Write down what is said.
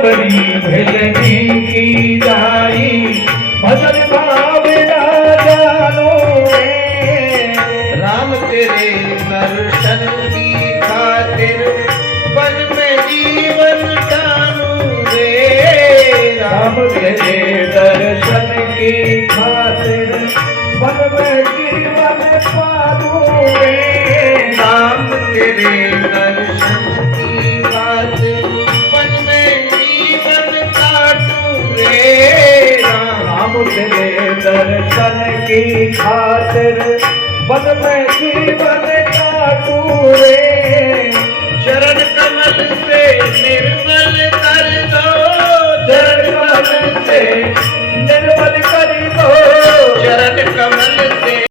सबरी भेजनी की जाई भजन भाव ना जानो रे। राम तेरे दर्शन की खातिर वन में जीवन डालूं रे। राम तेरे दर्शन की खातिर वन में जीवन पालूं रे। राम तेरे दर्शन की खातिर वन में जीवन काटूं रे। राम तेरे दर्शन की खातिर वन में जीवन काटूं रे। शरण कमल से निर्मल कर दो, चरण कमल से